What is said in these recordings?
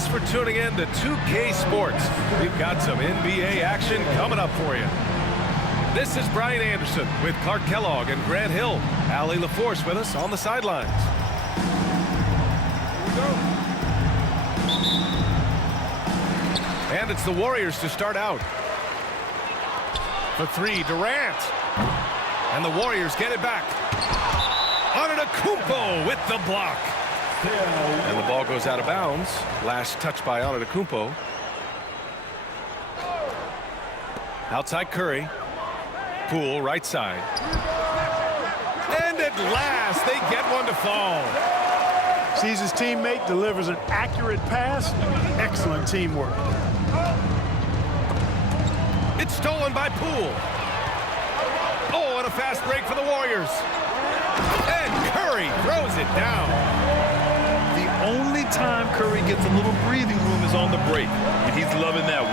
Thanks for tuning in to 2K Sports. We've got some NBA action coming up for you. This is Brian Anderson with Clark Kellogg and Grant Hill. Allie LaForce with us on the sidelines. Here we go. And it's the Warriors to start out. For three, Durant. And the Warriors get it back. Antetokounmpo with the block. And the ball goes out of bounds. Last touch by Antetokounmpo. Outside Curry. Poole right side. And at last they get one to fall. Sees his teammate, delivers an accurate pass. Excellent teamwork. It's stolen by Poole. Oh, and a fast break for the Warriors. And Curry throws it down. The only time Curry gets a little breathing room is on the break, and he's loving that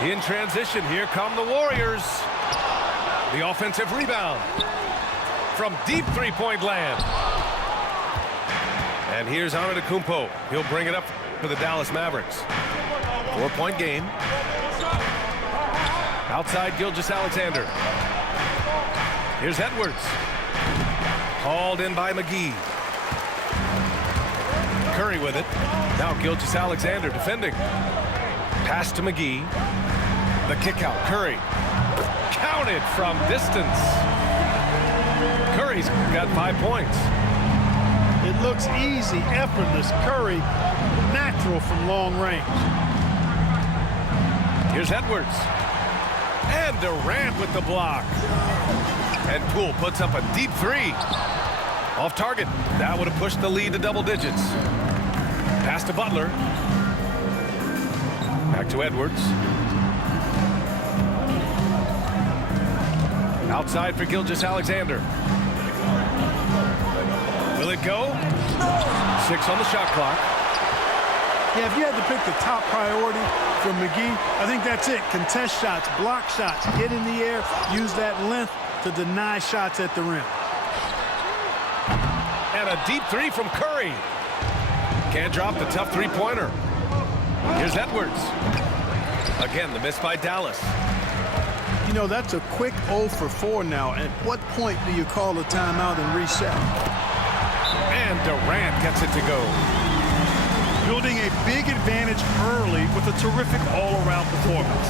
one. In transition, here come the Warriors. The offensive rebound from deep three-point land. And here's Antetokounmpo. He'll bring it up for the Dallas Mavericks. 4-point game. Outside Gilgeous-Alexander. Here's Edwards. Hauled in by McGee. Curry with it. Now Gilgeous-Alexander defending. Pass to McGee. The kick out. Curry. Counted from distance. Curry's got 5 points. It looks easy, effortless. Curry, natural from long range. Here's Edwards. And Durant with the block. And Poole puts up a deep three. Off target. That would have pushed the lead to double digits. Pass to Butler. Back to Edwards. Outside for Gilgeous-Alexander. Will it go? 6 on the shot clock. Yeah, if you had to pick the top priority from McGee, I think that's it. Contest shots, block shots, get in the air, use that length to deny shots at the rim. And a deep three from Curry. Can't drop the tough three-pointer. Here's Edwards. Again, the miss by Dallas. You know, that's a quick 0 for 4 now. At what point do you call a timeout and reset? And Durant gets it to go. Building a big advantage early with a terrific all-around performance.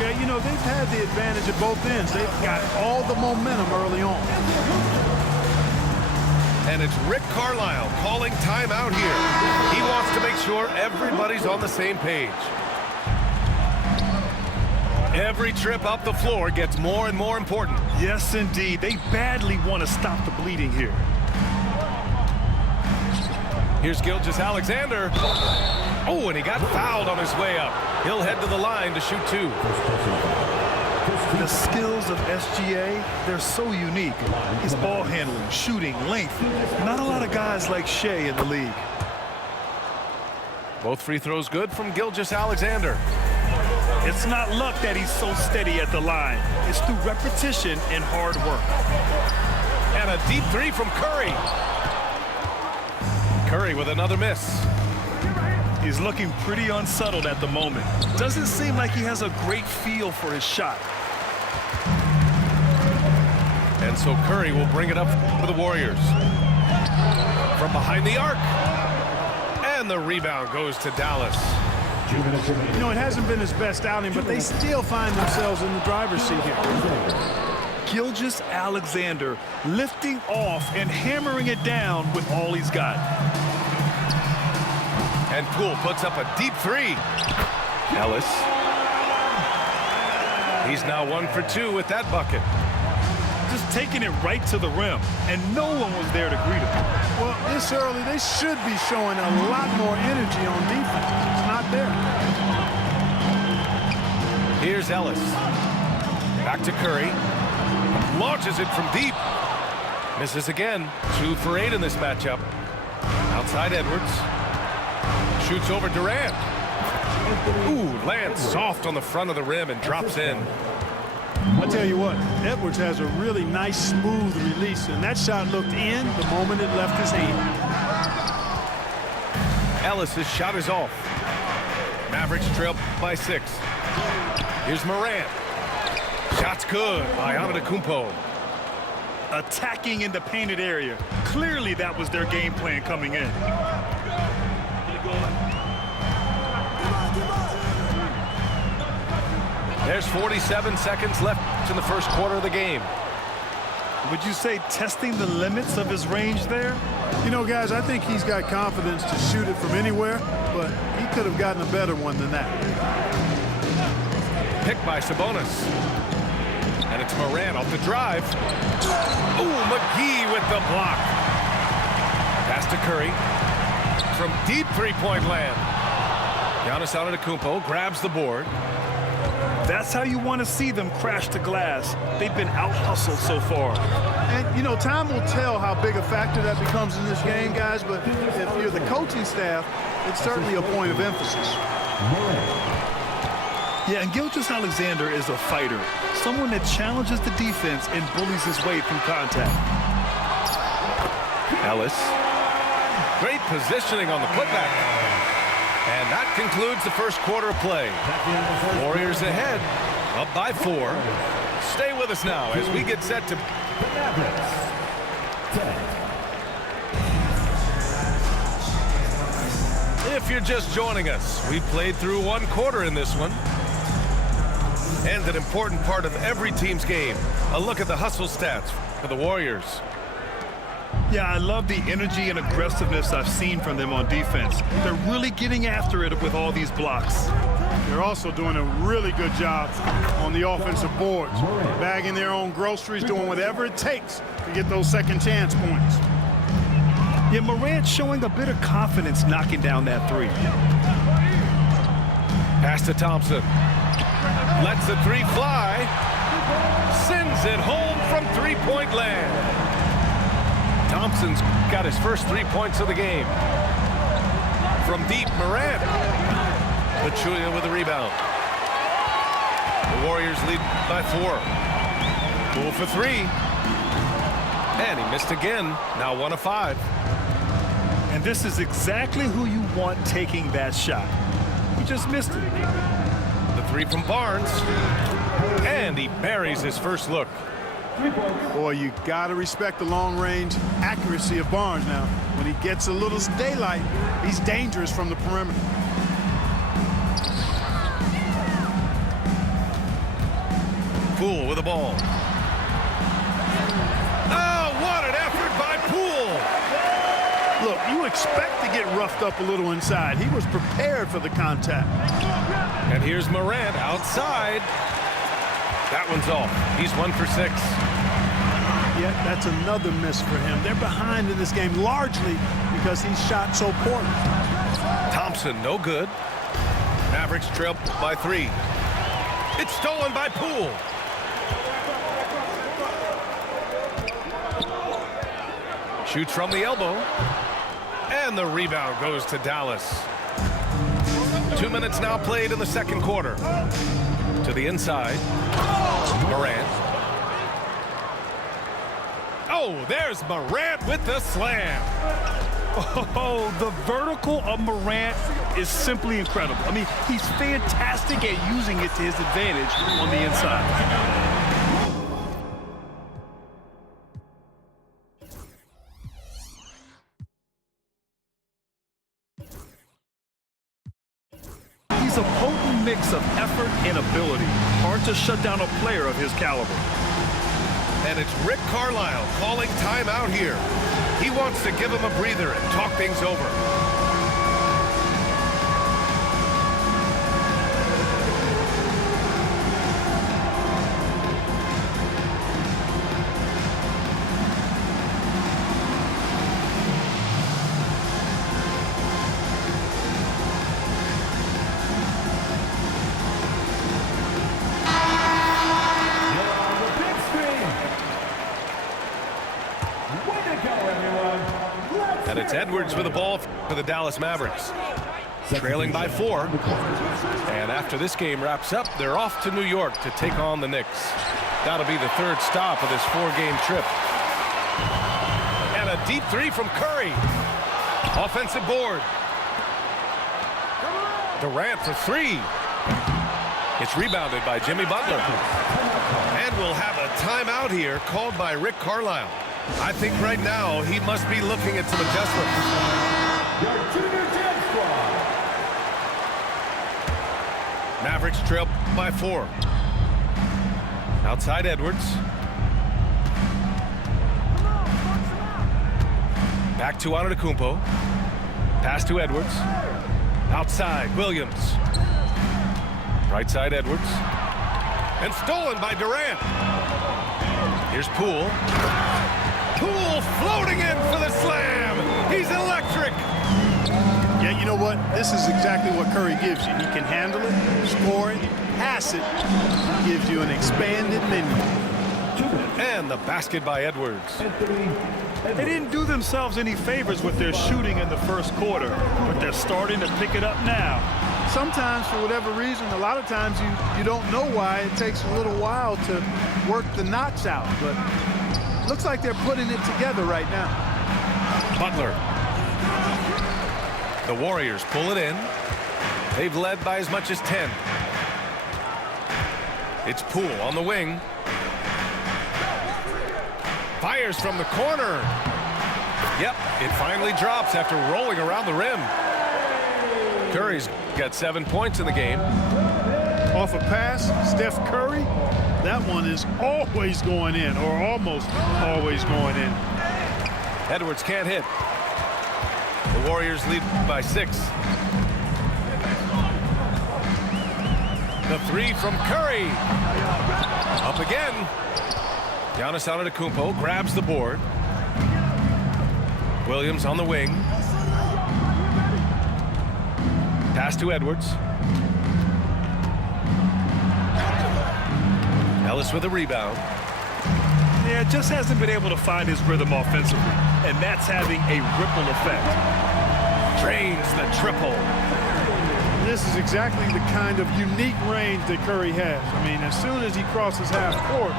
Yeah, you know, they've had the advantage at both ends. They've got all the momentum early on. And it's Rick Carlisle calling timeout here. He wants to make sure everybody's on the same page. Every trip up the floor gets more and more important. Yes, indeed. They badly want to stop the bleeding here. Here's Gilgeous-Alexander. Oh, and he got fouled on his way up. He'll head to the line to shoot 2. The skills of SGA, they're so unique. His ball handling, shooting, length. Not a lot of guys like Shea in the league. Both free throws good from Gilgeous-Alexander. It's not luck that he's so steady at the line. It's through repetition and hard work. And a deep three from Curry. Curry with another miss. He's looking pretty unsettled at the moment. Doesn't seem like he has a great feel for his shot. And so Curry will bring it up for the Warriors. From behind the arc. And the rebound goes to Dallas. You know, it hasn't been his best outing, but they still find themselves in the driver's seat here. Gilgeous-Alexander lifting off and hammering it down with all he's got. And Poole puts up a deep three. Ellis. He's now 1 for 2 with that bucket. Just taking it right to the rim, and no one was there to greet him. Well, this early, they should be showing a lot more energy on defense. It's not there. Here's Ellis. Back to Curry. Launches it from deep. Misses again. 2 for 8 in this matchup. Outside Edwards. Shoots over Durant. Ooh, lands soft on the front of the rim and drops in. I tell you what, Edwards has a really nice, smooth release, and that shot looked in the moment it left his hand. Ellis's shot is off. Mavericks trail by 6. Here's Morant. Shot's good by Antetokounmpo. Attacking in the painted area. Clearly that was their game plan coming in. There's 47 seconds left in the first quarter of the game. Would you say testing the limits of his range there? You know, guys, I think he's got confidence to shoot it from anywhere, but he could have gotten a better one than that. Picked by Sabonis. And it's Morant off the drive. Ooh, McGee with the block. Pass to Curry. From deep three-point land. Giannis Antetokounmpo grabs the board. That's how you want to see them crash the glass. They've been out-hustled so far. And, you know, time will tell how big a factor that becomes in this game, guys, but if you're the coaching staff, it's certainly a point of emphasis. Yeah, and Gilgeous-Alexander is a fighter, someone that challenges the defense and bullies his way through contact. Ellis. Great positioning on the putback. And that concludes the first quarter of play. Warriors ahead, up by 4. Stay with us now as we get set to... If you're just joining us, we played through one quarter in this one. And an important part of every team's game, a look at the hustle stats for the Warriors. Yeah, I love the energy and aggressiveness I've seen from them on defense. They're really getting after it with all these blocks. They're also doing a really good job on the offensive boards, bagging their own groceries, doing whatever it takes to get those second chance points. Yeah, Morant showing a bit of confidence knocking down that 3. Pass to Thompson. Lets the 3 fly. Sends it home from three-point land. Thompson's got his first 3 points of the game. From deep, Morant. Pachulia with the rebound. The Warriors lead by 4. Goal for 3. And he missed again. Now 1 of 5. And this is exactly who you want taking that shot. He just missed it. The 3 from Barnes. And he buries his first look. Boy, you got to respect the long-range accuracy of Barnes now. When he gets a little daylight, he's dangerous from the perimeter. Poole with the ball. Oh, what an effort by Poole! Look, you expect to get roughed up a little inside. He was prepared for the contact. And here's Morant outside. That one's off. He's 1 for 6. Yeah, that's another miss for him. They're behind in this game largely because he shot so poorly. Thompson, no good. Mavericks trail by 3. It's stolen by Poole. Shoots from the elbow. And the rebound goes to Dallas. 2 minutes now played in the second quarter. To the inside. Morant. Oh, there's Morant with the slam. Oh, the vertical of Morant is simply incredible. I mean, he's fantastic at using it to his advantage on the inside. He's a potent mix of effort and ability. Hard to shut down a player of his caliber. And it's Rick Carlisle calling timeout here. He wants to give him a breather and talk things over. And it's Edwards with the ball for the Dallas Mavericks. Trailing by 4. And after this game wraps up, they're off to New York to take on the Knicks. That'll be the 3rd stop of this 4-game trip. And a deep 3 from Curry. Offensive board. Durant for three. It's rebounded by Jimmy Butler. And we'll have a timeout here called by Rick Carlisle. I think right now he must be looking at some adjustments. Mavericks trail by 4. Outside Edwards. Back to Antetokounmpo. Pass to Edwards. Outside Williams. Right side Edwards. And stolen by Durant. Here's Poole. Poole floating in for the slam. He's electric. Yeah, you know what? This is exactly what Curry gives you. He can handle it, score it, pass it. He gives you an expanded menu. And the basket by Edwards. They didn't do themselves any favors with their shooting in the first quarter, but they're starting to pick it up now. Sometimes, for whatever reason, a lot of times you don't know why. It takes a little while to work the knots out, but it looks like they're putting it together right now. Butler. The Warriors pull it in. They've led by as much as 10. It's Poole on the wing. Fires from the corner. Yep, it finally drops after rolling around the rim. Curry's got 7 points in the game. Off a pass, Steph Curry, that one is always going in, or almost always going in. Edwards can't hit. The Warriors lead by 6. The three from Curry. Up again. Giannis Antetokounmpo grabs the board. Williams on the wing. Pass to Edwards. Ellis with a rebound. Yeah, just hasn't been able to find his rhythm offensively, and that's having a ripple effect. Drains the triple. This is exactly the kind of unique range that Curry has. I mean, as soon as he crosses half court,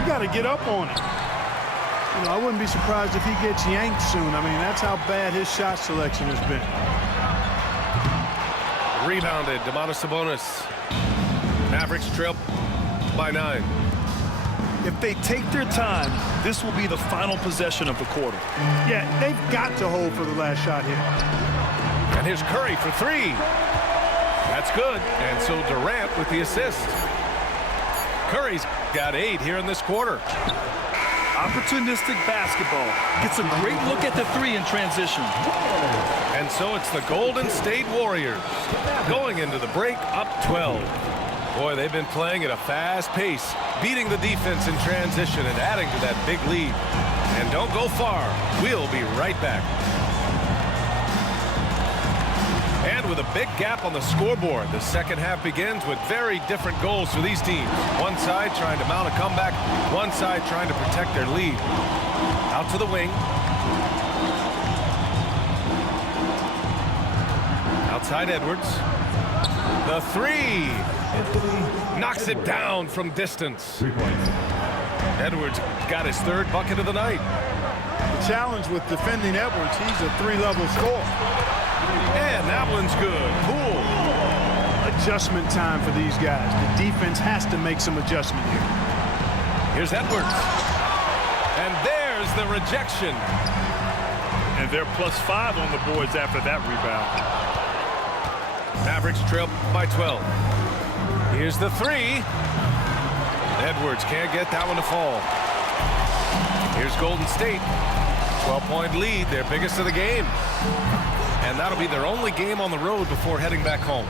you got to get up on it. You know, I wouldn't be surprised if he gets yanked soon. I mean, that's how bad his shot selection has been. Rebounded, Domantas Sabonis. Mavericks trail by 9. If they take their time, this will be the final possession of the quarter. Yeah, they've got to hold for the last shot here. And here's Curry for 3. That's good. And so Durant with the assist. Curry's got 8 here in this quarter. Opportunistic basketball. Gets a great look at the 3 in transition. And so it's the Golden State Warriors going into the break up 12. Boy, they've been playing at a fast pace, beating the defense in transition and adding to that big lead. And don't go far. We'll be right back. And with a big gap on the scoreboard, the second half begins with very different goals for these teams. One side trying to mount a comeback, one side trying to protect their lead. Out to the wing. Outside Edwards. The 3. Knocks it down from distance. Edwards got his 3rd bucket of the night. The challenge with defending Edwards, he's a 3-level scorer. And that one's good. Poole. Adjustment time for these guys. The defense has to make some adjustment here. Here's Edwards. And there's the rejection. And they're +5 on the boards after that rebound. Mavericks trail by 12. Here's the 3. Edwards can't get that one to fall. Here's Golden State. 12-point lead, their biggest of the game. And that'll be their only game on the road before heading back home.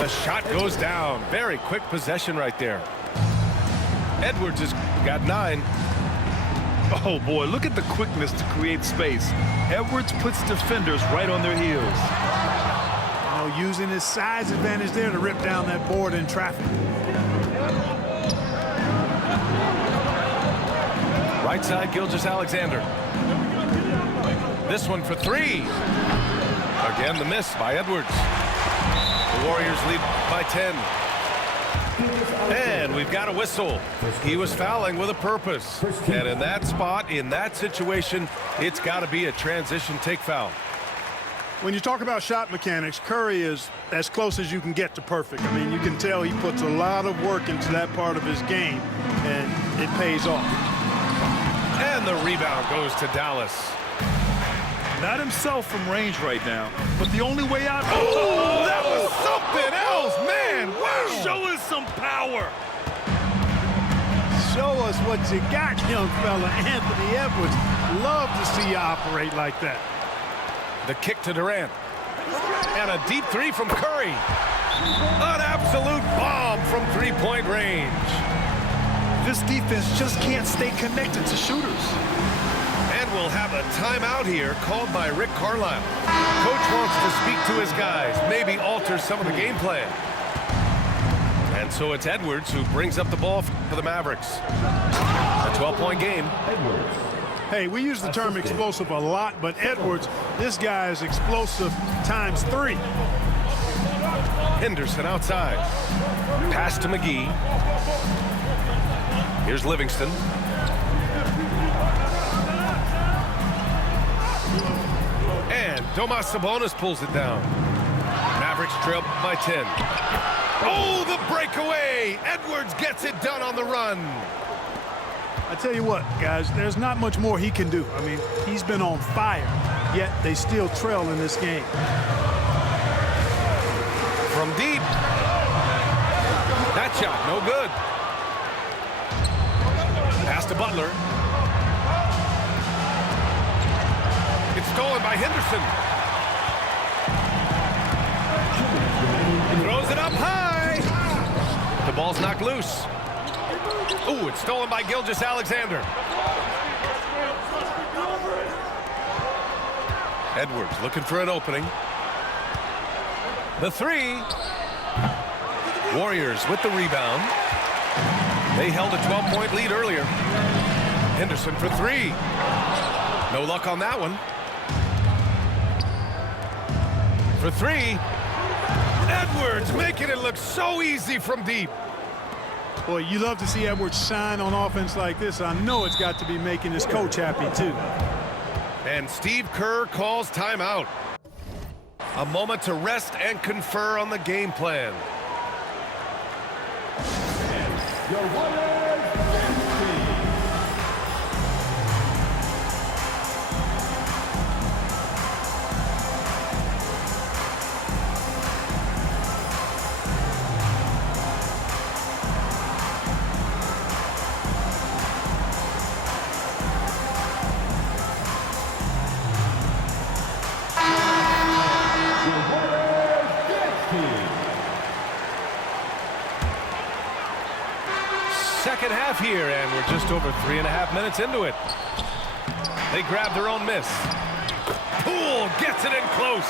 The shot goes down. Very quick possession right there. Edwards has got 9. Oh, boy, look at the quickness to create space. Edwards puts defenders right on their heels. You know, using his size advantage there to rip down that board in traffic. Right side, Gilgeous-Alexander. This one for 3. Again, the miss by Edwards. The Warriors lead by 10. And we've got a whistle. He was fouling with a purpose. And in that spot, in that situation, it's got to be a transition take foul. When you talk about shot mechanics, Curry is as close as you can get to perfect. I mean, you can tell he puts a lot of work into that part of his game, and it pays off. And the rebound goes to Dallas. Not himself from range right now, but the only way out. Oh, that was something else, man. Wow. Show us some power. Show us what you got, young fella. Anthony Edwards, love to see you operate like that. The kick to Durant. And a deep three from Curry. An absolute bomb from three-point range. This defense just can't stay connected to shooters. And we'll have a timeout here called by Rick Carlisle. Coach wants to speak to his guys, maybe alter some of the game plan. And so it's Edwards who brings up the ball for the Mavericks. A 12-point game. Edwards. Hey, we use the term explosive a lot, but Edwards, this guy is explosive times 3. Henderson outside. Pass to McGee. Here's Livingston. And Domas Sabonis pulls it down. Mavericks trail by 10. Oh, the breakaway! Edwards gets it done on the run. I tell you what, guys, there's not much more he can do. I mean, he's been on fire, yet they still trail in this game. From deep. That shot, no good. Pass to Butler. It's stolen by Henderson. He throws it up high. The ball's knocked loose. Ooh, it's stolen by Gilgeous-Alexander. Edwards looking for an opening. The three. Warriors with the rebound. They held a 12-point lead earlier. Henderson for three. No luck on that one. For three. Edwards making it look so easy from deep. Boy, you love to see Edwards shine on offense like this. I know it's got to be making his coach happy, too. And Steve Kerr calls timeout. A moment to rest and confer on the game plan. Your winner, team. Second half here, and we're just over 3.5 minutes into it. They grab their own miss. Poole gets it in close.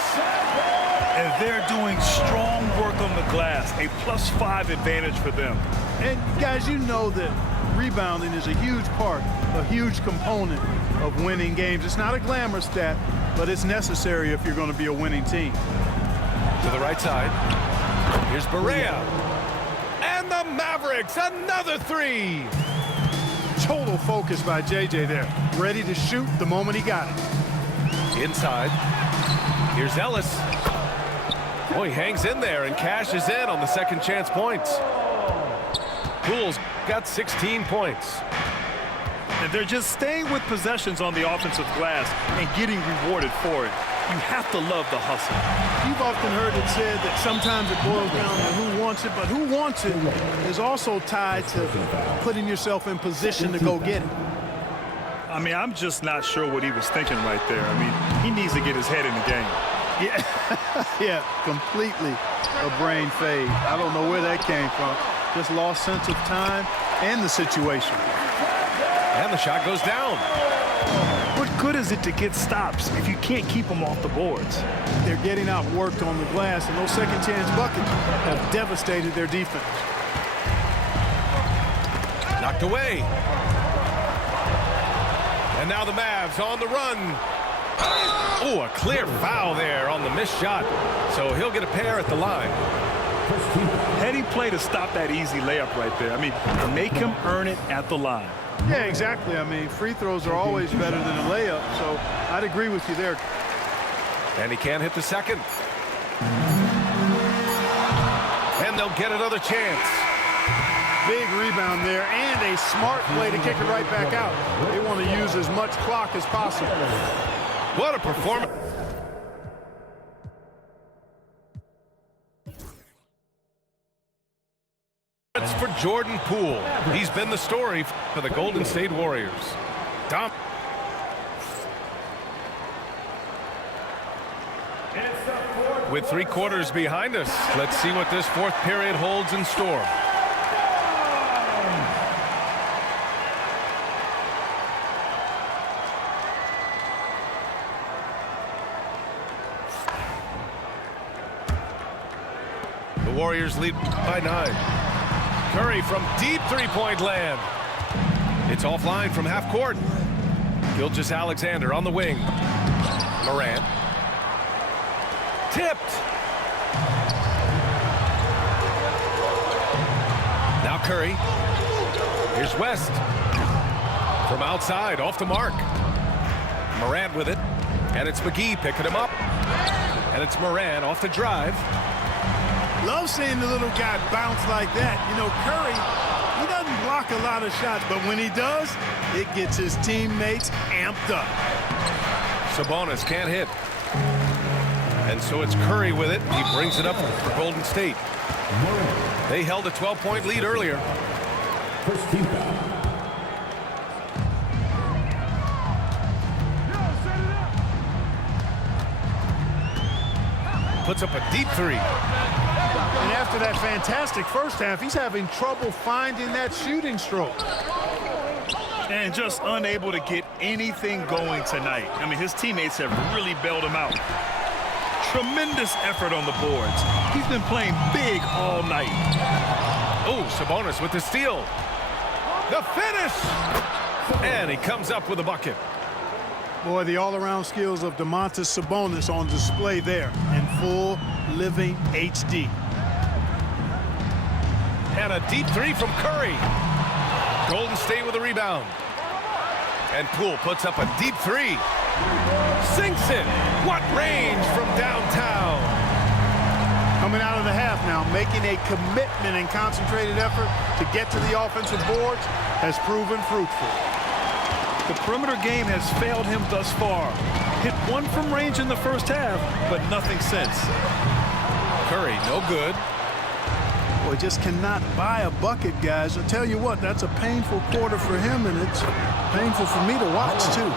And they're doing strong work on the glass, a +5 advantage for them. And, guys, you know that rebounding is a huge part, a huge component of winning games. It's not a glamour stat, but it's necessary if you're going to be a winning team. To the right side. Here's Barea. And the Mavericks, another three. Total focus by JJ there. Ready to shoot the moment he got it. Inside. Here's Ellis. Oh, he hangs in there and cashes in on the second chance points. Poole's got 16 points. And they're just staying with possessions on the offensive glass and getting rewarded for it. You have to love the hustle. You've often heard it said that sometimes it boils down to who wants it, but who wants it is also tied to putting yourself in position to go get it. I mean, I'm just not sure what he was thinking right there. I mean, he needs to get his head in the game. Yeah, yeah, completely a brain fade. I don't know where that came from. Just lost sense of time and the situation. And the shot goes down. What good is it to get stops if you can't keep them off the boards? They're getting outworked on the glass, and those second chance buckets have devastated their defense. Knocked away. And now the Mavs on the run. Oh, a clear foul there on the missed shot. So he'll get a pair at the line. Heady play to stop that easy layup right there. I mean, make him earn it at the line. Yeah, exactly. I mean, free throws are always better than a layup, so I'd agree with you there. And he can't hit the second. And they'll get another chance. Big rebound there, and a smart play to kick it right back out. They want to use as much clock as possible. What a performance. It's for Jordan Poole. He's been the story for the Golden State Warriors. With 3 quarters behind us, let's see what this 4th period holds in store. The Warriors lead by 9. Curry from deep 3-point land. It's offline from half court. Gilgeous-Alexander on the wing. Morant. Tipped. Now Curry. Here's West. From outside, off the mark. Morant with it. And it's McGee picking him up. And it's Morant off the drive. Love seeing the little guy bounce like that. You know, Curry, he doesn't block a lot of shots, but when he does, it gets his teammates amped up. Sabonis can't hit. And so it's Curry with it. He brings it up for Golden State. They held a 12-point lead earlier. First team foul. Puts up a deep 3. And after that fantastic first half, he's having trouble finding that shooting stroke. And just unable to get anything going tonight. I mean, his teammates have really bailed him out. Tremendous effort on the boards. He's been playing big all night. Oh, Sabonis with the steal. The finish! And he comes up with a bucket. Boy, the all-around skills of Domantas Sabonis on display there in full living HD. And a deep 3 from Curry. Golden State with a rebound. And Poole puts up a deep 3. Sinks it. What range from downtown. Coming out of the half now, making a commitment and concentrated effort to get to the offensive boards has proven fruitful. The perimeter game has failed him thus far. Hit 1 from range in the first half, but nothing since. Curry, no good. Boy, just cannot buy a bucket, guys. I tell you what, that's a painful quarter for him, and it's painful for me to watch, too.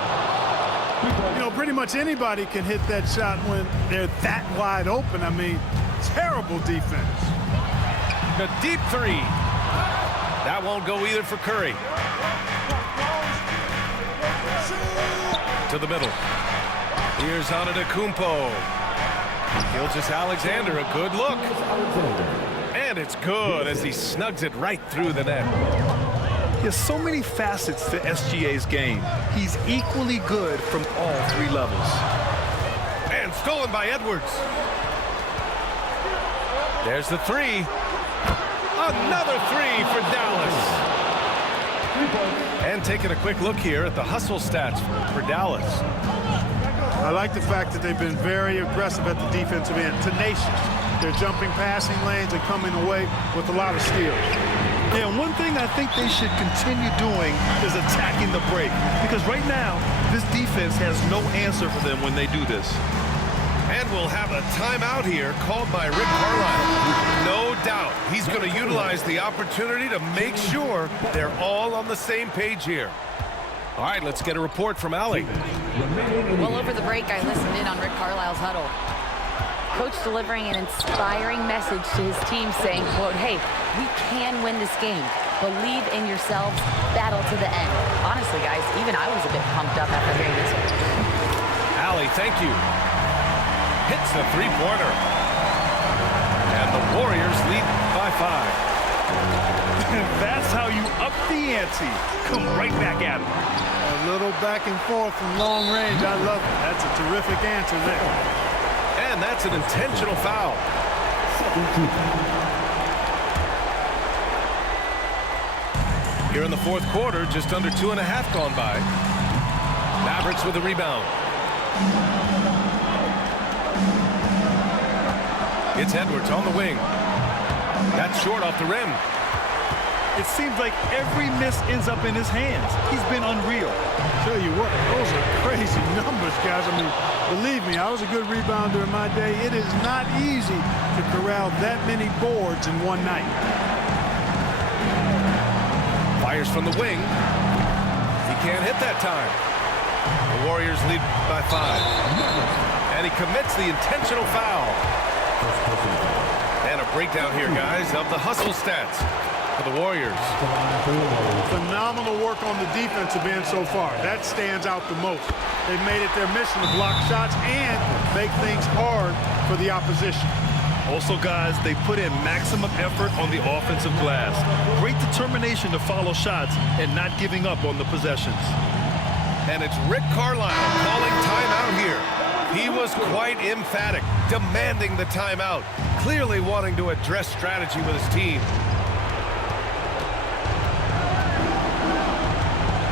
You know, pretty much anybody can hit that shot when they're that wide open. I mean, terrible defense. The deep 3. That won't go either for Curry. To the middle. Here's Antetokounmpo. Gilgeous-Alexander, a good look. And it's good as he snugs it right through the net. There's so many facets to SGA's game. He's equally good from all 3 levels. And stolen by Edwards. There's the 3. Another 3 for Dallas. And taking a quick look here at the hustle stats for Dallas. I like the fact that they've been very aggressive at the defensive end, tenacious. They're jumping passing lanes and coming away with a lot of steals. Yeah, and one thing I think they should continue doing is attacking the break. Because right now, this defense has no answer for them when they do this. And we'll have a timeout here called by Rick Carlisle. No doubt he's going to utilize the opportunity to make sure they're all on the same page here. All right, let's get a report from Allie. Well, over the break, I listened in on Rick Carlisle's huddle. Coach delivering an inspiring message to his team saying, quote, hey, we can win this game. Believe in yourselves. Battle to the end. Honestly, guys, even I was a bit pumped up after hearing this one. Allie, thank you. Hits the 3-pointer. And the Warriors lead by 5. That's how you up the ante. Come right back at him. A little back and forth from long range. I love it. That's a terrific answer there. And that's an intentional foul. Here in the 4th quarter, just under 2.5 gone by. Mavericks with a rebound. It's Edwards on the wing. That's short off the rim. It seems like every miss ends up in his hands. He's been unreal. Tell you what, those are crazy numbers, guys. I mean, believe me, I was a good rebounder in my day. It is not easy to corral that many boards in one night. Fires from the wing. He can't hit that time. The Warriors lead by 5. And he commits the intentional foul. And a breakdown here, guys, of the hustle stats for the Warriors. Phenomenal work on the defensive end so far. That stands out the most. They've made it their mission to block shots and make things hard for the opposition. Also, guys, they put in maximum effort on the offensive glass. Great determination to follow shots and not giving up on the possessions. And it's Rick Carlisle calling timeout here. He was quite emphatic, demanding the timeout, clearly wanting to address strategy with his team.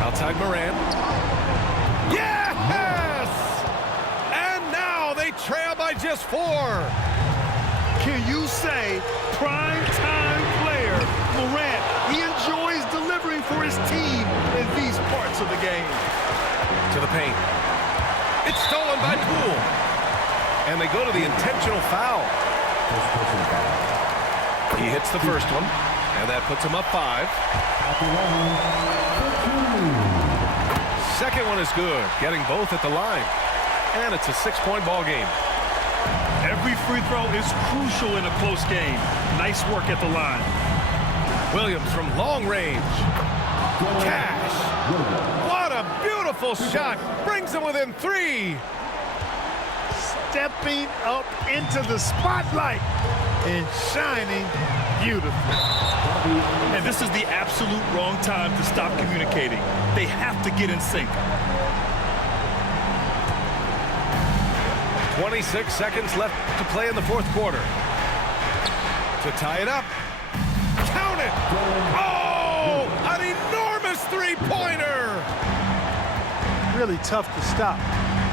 Outside Moran. Yes! And now they trail by just 4. Can you say prime-time player Morant? He enjoys delivering for his team in these parts of the game. To the paint. It's stolen by Poole. And they go to the intentional foul. He hits the first one, and that puts him up 5. Second one is good, getting both at the line. And it's a 6-point ball game. Every free throw is crucial in a close game. Nice work at the line. Williams from long range. Cash. What a beautiful shot. Brings him within 3. Stepping up into the spotlight and shining beautifully. And this is the absolute wrong time to stop communicating. They have to get in sync. 26 seconds left to play in the fourth quarter. To tie it up. Count it! Oh! An enormous three-pointer! Really tough to stop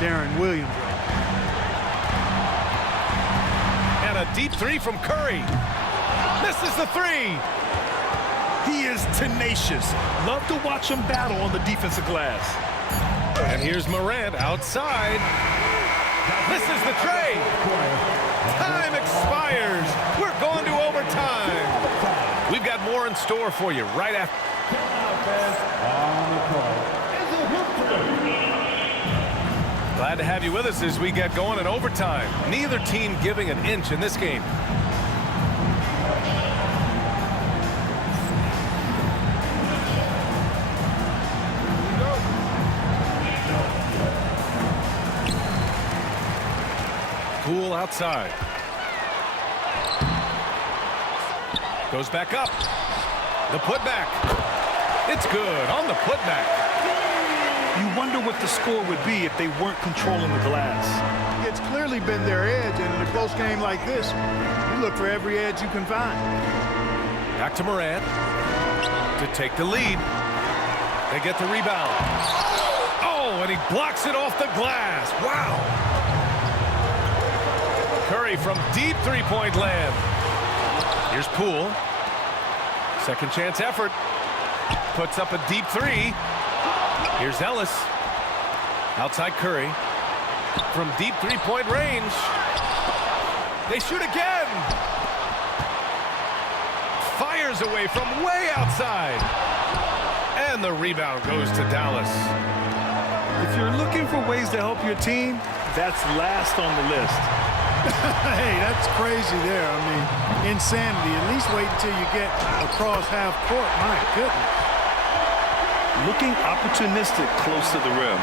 Darren Williams. And a deep 3 from Curry. Misses the 3. He is tenacious. Love to watch him battle on the defensive glass. And here's Morant outside. Misses the trade. Time expires. We're going to overtime. We've got more in store for you right after. Glad to have you with us as we get going in overtime. Neither team giving an inch in this game. Poole outside. Goes back up. The putback. It's good on the putback. You wonder what the score would be if they weren't controlling the glass. It's clearly been their edge, and in a close game like this, you look for every edge you can find. Back to Morant to take the lead. They get the rebound. Oh, and he blocks it off the glass. Wow. Curry from deep three-point land. Here's Poole. Second chance effort. Puts up a deep 3. Here's Ellis. Outside Curry. From deep three-point range. They shoot again. Fires away from way outside. And the rebound goes to Dallas. If you're looking for ways to help your team, that's last on the list. Hey, that's crazy there. I mean, insanity. At least wait until you get across half court. My goodness. Looking opportunistic close to the rim.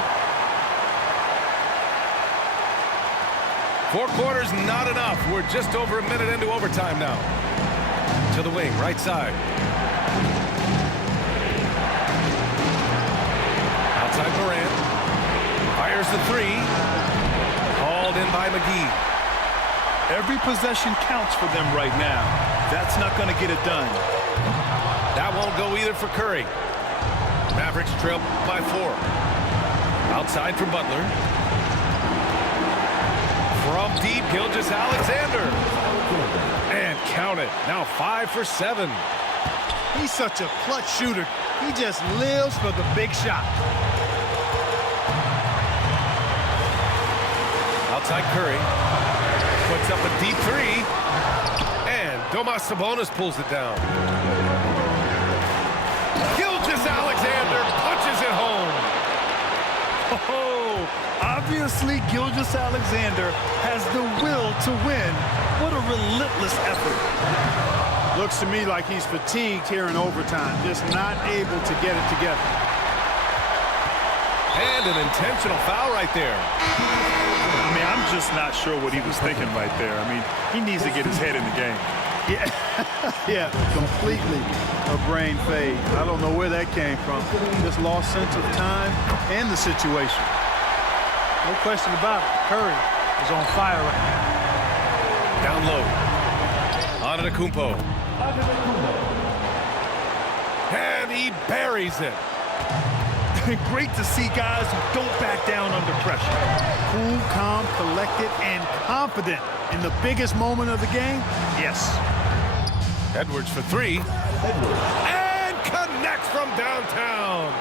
4 quarters, not enough. We're just over a minute into overtime now. To the wing, right side. Outside Morant. Fires the 3. Called in by McGee. Every possession counts for them right now. That's not going to get it done. That won't go either for Curry. Mavericks trail by 4. Outside for Butler. From deep, Gilgeous-Alexander. And count it. Now 5 for 7. He's such a clutch shooter. He just lives for the big shot. Outside Curry. Puts up a deep three. And Domas Sabonis pulls it down. Gilgeous-Alexander punches it home. Oh, obviously Gilgeous-Alexander has the will to win. What a relentless effort. Looks to me like he's fatigued here in overtime, just not able to get it together. And an intentional foul right there. I mean, I'm just not sure what he was thinking right there. I mean, he needs to get his head in the game. Yeah, yeah, completely a brain fade. I don't know where that came from. Just lost sense of time and the situation. No question about it. Curry is on fire right now. Down low. Antetokounmpo. And he buries it. Great to see guys who don't back down under pressure. Cool, calm, collected, and confident in the biggest moment of the game. Yes. Edwards for three. And connects from downtown.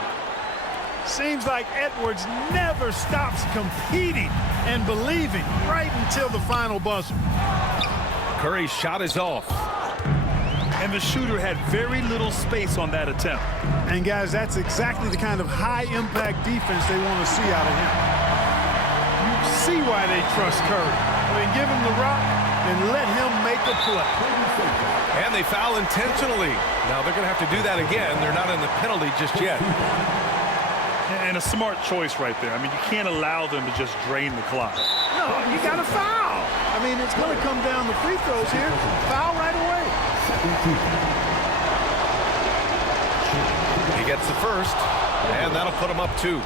Seems like Edwards never stops competing and believing right until the final buzzer. Curry's shot is off. And the shooter had very little space on that attempt. And guys, that's exactly the kind of high-impact defense they want to see out of him. You see why they trust Curry. I mean, give him the rock and let him make a play. And they foul intentionally. Now they're going to have to do that again. They're not in the penalty just yet. And a smart choice right there. I mean, you can't allow them to just drain the clock. No, you got to foul. I mean, it's going to come down to free throws here. Foul right away. He gets the first, and that'll put him up 2.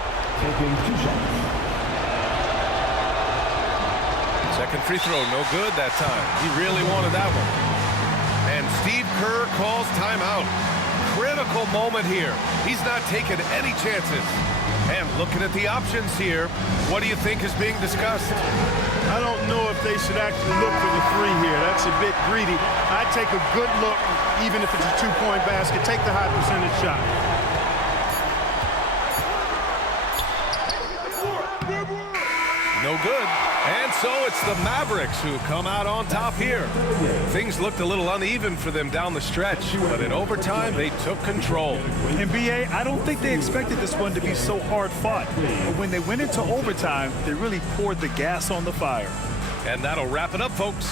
Second free throw, no good that time. He really wanted that one. And Steve Kerr calls timeout. Critical moment here. He's not taking any chances. And looking at the options here, what do you think is being discussed? I don't know if they should actually look for the three here. That's a bit greedy. I'd take a good look, even if it's a two-point basket. Take the high percentage shot. No good. And so it's the Mavericks who come out on top here. Things looked a little uneven for them down the stretch, but in overtime, they took control. And B.A., I don't think they expected this one to be so hard-fought. But when they went into overtime, they really poured the gas on the fire. And that'll wrap it up, folks.